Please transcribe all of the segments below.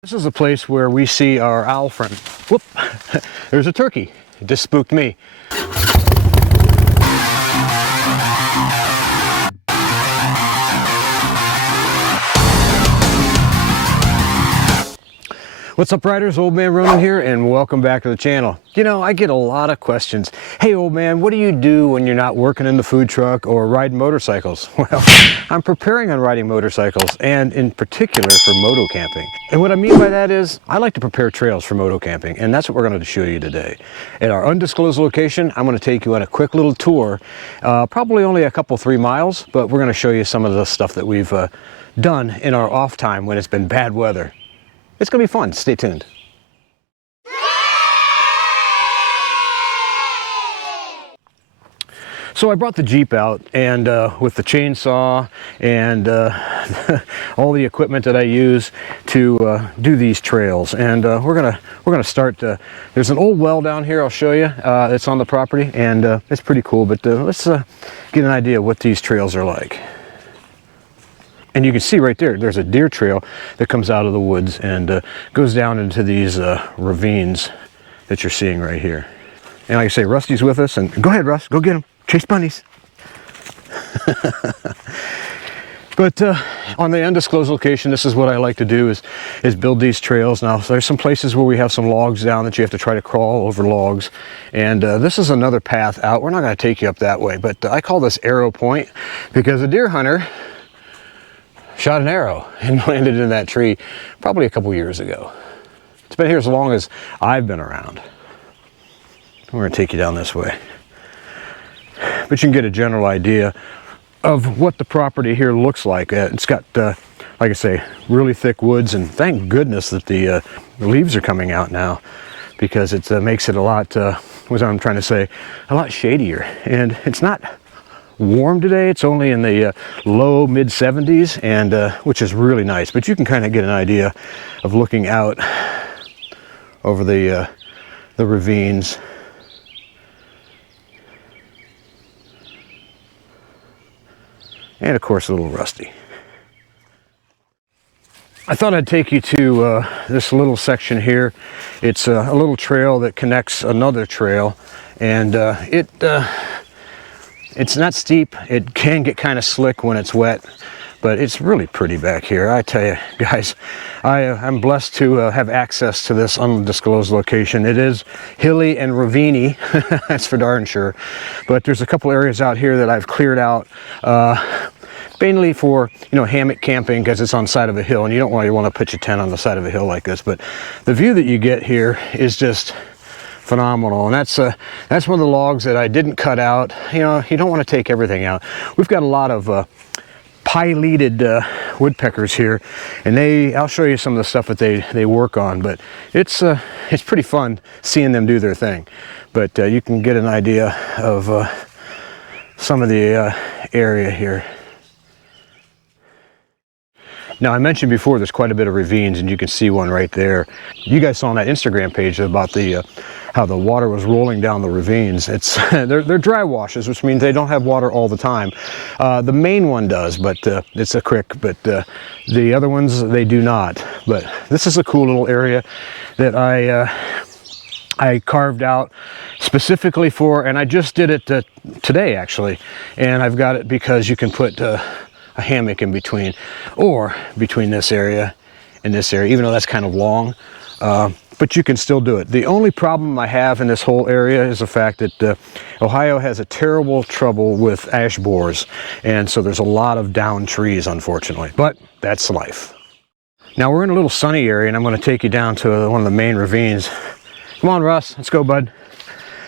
This is a place where we see our owl friend. Whoop! There's a turkey. It just spooked me. What's up, riders? Old Man Ronin here, and welcome back to the channel. You know, I get a lot of questions. Hey, old man, what do you do when you're not working in the food truck or riding motorcycles? Well, I'm preparing on riding motorcycles, and in particular for moto camping. And what I mean by that is, I like to prepare trails for moto camping, and that's what we're going to show you today. At our undisclosed location, I'm going to take you on a quick little tour, probably only a couple, 3 miles, but we're going to show you some of the stuff that we've done in our off time when it's been bad weather. It's going to be fun. Stay tuned. So I brought the Jeep out, and with the chainsaw and all the equipment that I use to do these trails. And we're gonna start. There's an old well down here. I'll show you. It's on the property, and it's pretty cool. But let's get an idea of what these trails are like. And you can see right there, there's a deer trail that comes out of the woods and goes down into these ravines that you're seeing right here. And like I say, Rusty's with us, and go ahead, Russ, go get him. Chase bunnies. But on the undisclosed location, this is what I like to do is build these trails. Now, so there's some places where we have some logs down that you have to try to crawl over logs. And this is another path out. We're not going to take you up that way, but I call this Arrow Point because a deer hunter shot an arrow and landed in that tree probably a couple years ago. It's been here as long as I've been around. We're going to take you down this way. But you can get a general idea of what the property here looks like. It's got, like I say, really thick woods, and thank goodness that the leaves are coming out now, because it makes it a lot, what I'm trying to say, a lot shadier. And it's not warm today. It's only in the low mid 70s, and which is really nice. But you can kind of get an idea of looking out over the ravines. And of course, a little Rusty. I thought I'd take you to this little section here. It's a little trail that connects another trail, and it's not steep. It can get kind of slick when it's wet, but it's really pretty back here. I tell you, guys, I'm blessed to have access to this undisclosed location. It is hilly and ravine-y, that's for darn sure. But there's a couple areas out here that I've cleared out, mainly for, you know, hammock camping, because it's on the side of a hill, and you don't really want to pitch a tent on the side of a hill like this. But the view that you get here is just phenomenal, and that's one of the logs that I didn't cut out. You know, you don't want to take everything out. We've got a lot of pileated woodpeckers here, and I'll show you some of the stuff that they work on. But it's pretty fun seeing them do their thing. But you can get an idea of some of the area here. Now, I mentioned before there's quite a bit of ravines, and you can see one right there. You guys saw on that Instagram page about how the water was rolling down the ravines. They're dry washes, which means they don't have water all the time. The main one does, but it's a creek. But the other ones, they do not. But this is a cool little area that I carved out specifically for, and I just did it today actually. And I've got it because you can put a hammock in between, or between this area and this area, even though that's kind of long. But you can still do it. The only problem I have in this whole area is the fact that Ohio has a terrible trouble with ash borers, and so there's a lot of downed trees, unfortunately, but that's life. Now we're in a little sunny area, and I'm going to take you down to one of the main ravines. Come on, Russ, let's go, bud.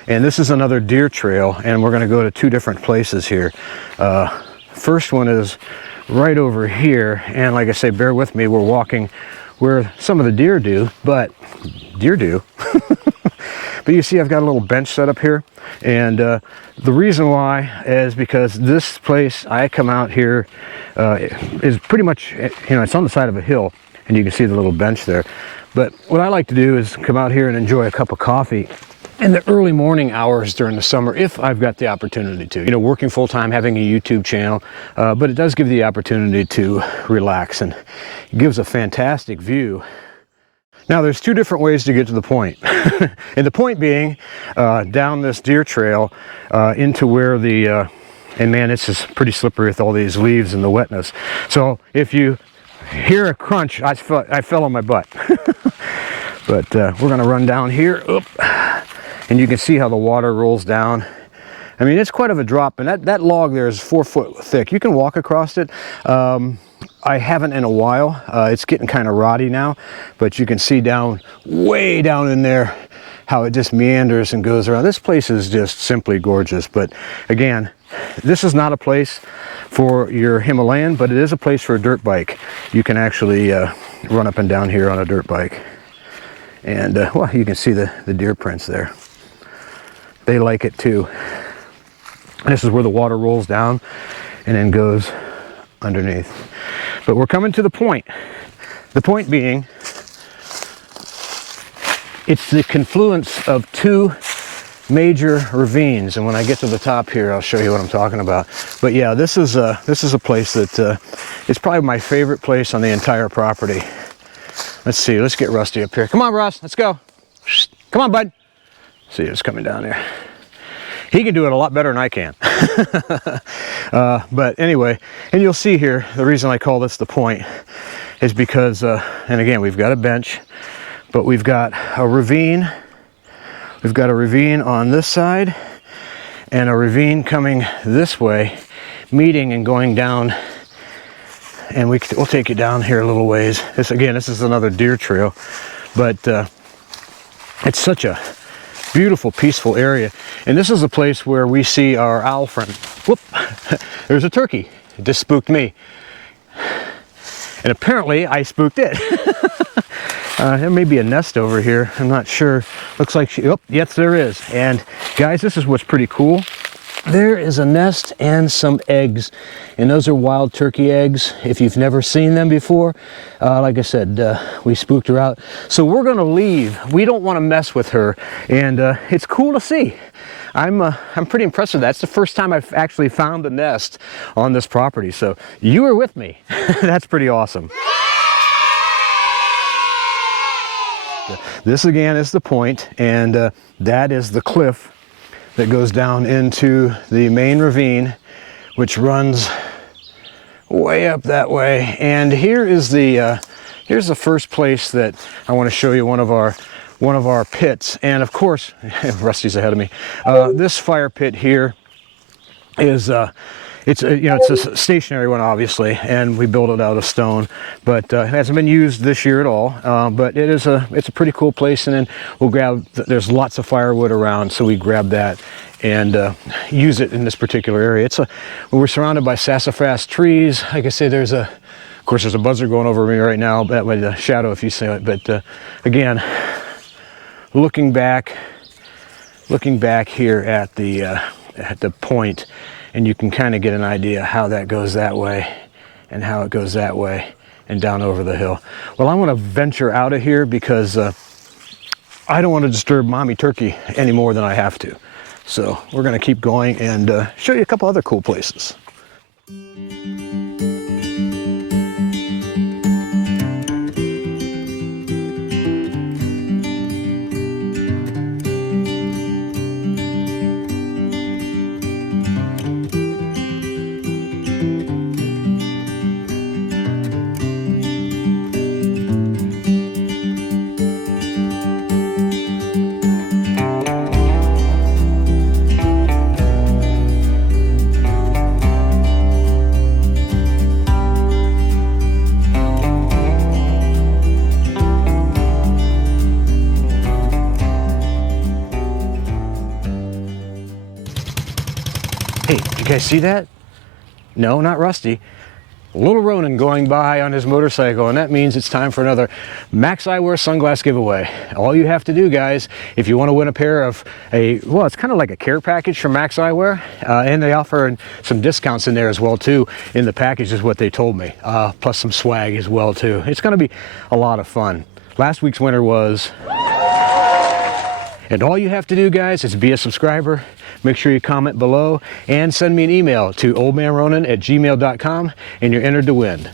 And this is another deer trail, and we're going to go to 2 different places here. First one is right over here, and like I say, bear with me, we're walking where some of the deer do, but deer do. But you see I've got a little bench set up here, and the reason why is because this place, I come out here, is pretty much, you know, it's on the side of a hill, and you can see the little bench there. But what I like to do is come out here and enjoy a cup of coffee in the early morning hours during the summer, if I've got the opportunity to. You know, working full-time, having a YouTube channel, but it does give the opportunity to relax, and it gives a fantastic view Now there's two different ways to get to the point. And the point being down this deer trail into where the, and man, this is pretty slippery with all these leaves and the wetness. So if you hear a crunch, I fell on my butt. But we're gonna run down here, and you can see how the water rolls down. I mean, it's quite of a drop, and that log there is 4 foot thick. You can walk across it. I haven't in a while. It's getting kind of rotty now, but you can see down, way down in there, how it just meanders and goes around. This place is just simply gorgeous. But again, this is not a place for your Himalayan, but it is a place for a dirt bike. You can actually run up and down here on a dirt bike. And well, you can see the deer prints there. They like it too. And this is where the water rolls down and then goes underneath. But we're coming to the point. The point being, it's the confluence of two major ravines. And when I get to the top here, I'll show you what I'm talking about. But yeah, this is a place that it's probably my favorite place on the entire property. Let's see, let's get Rusty up here. Come on, Russ, let's go. Come on, bud. See, it's coming down there. He can do it a lot better than I can. But anyway, and you'll see here, the reason I call this the point is because, and again, we've got a bench, but we've got a ravine. We've got a ravine on this side and a ravine coming this way, meeting and going down. And we'll take you down here a little ways. This is another deer trail, but it's such a beautiful, peaceful area. And this is a place where we see our owl friend. Whoop, there's a turkey. It just spooked me. And apparently I spooked it. There may be a nest over here. I'm not sure. Looks like yes, there is. And guys, this is what's pretty cool. There is a nest and some eggs, and those are wild turkey eggs. If you've never seen them before, like I said, we spooked her out. So we're gonna leave. We don't want to mess with her, and it's cool to see. I'm pretty impressed with that. It's the first time I've actually found the nest on this property, so you were with me. That's pretty awesome. This again is the point, and that is the cliff that goes down into the main ravine, which runs way up that way. And here is the here's the first place that I want to show you one of our pits. And of course, Rusty's ahead of me. This fire pit here is it's a stationary one, obviously, and we built it out of stone, but it hasn't been used this year at all. But it's a pretty cool place, and then we'll grab. There's lots of firewood around, so we grab that and use it in this particular area. We're surrounded by sassafras trees. Like I say, of course, there's a buzzard going over me right now. That way, the shadow, if you see it. But again, looking back here at the point. And you can kind of get an idea how that goes that way and how it goes that way and down over the hill. Well, I want to venture out of here because I don't want to disturb mommy turkey any more than I have to. So we're going to keep going and show you a couple other cool places. Hey, did you guys see that? No, not Rusty. Little Ronin going by on his motorcycle, and that means it's time for another Maxx Eyewear sunglass giveaway. All you have to do, guys, if you want to win a pair of well, it's kind of like a care package from Maxx Eyewear, and they offer some discounts in there as well too. In the package is what they told me, plus some swag as well too. It's going to be a lot of fun. Last week's winner was, and all you have to do, guys, is be a subscriber. Make sure you comment below and send me an email to oldmanronin@gmail.com, and you're entered to win.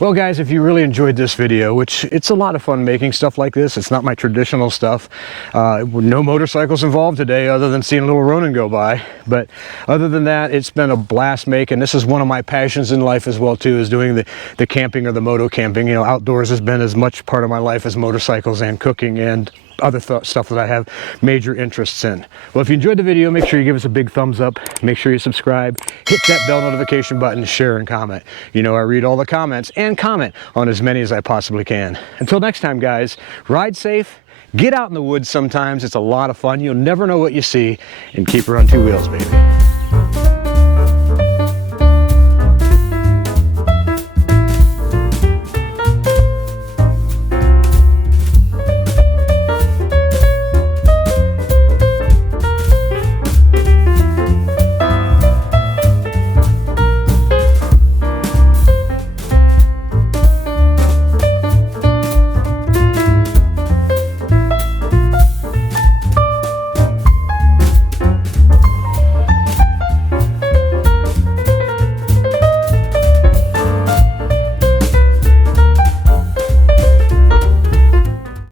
Well guys, if you really enjoyed this video, which it's a lot of fun making stuff like this, it's not my traditional stuff. No motorcycles involved today other than seeing a little Ronin go by. But other than that, it's been a blast making. This is one of my passions in life as well too, is doing the camping or the moto camping. You know, outdoors has been as much part of my life as motorcycles and cooking and other stuff that I have major interests in. Well, if you enjoyed the video, make sure you give us a big thumbs up, make sure you subscribe, hit that bell notification button, share and comment. You know I read all the comments and comment on as many as I possibly can. Until next time guys, ride safe, get out in the woods sometimes, it's a lot of fun, you'll never know what you see, and keep her on two wheels, baby.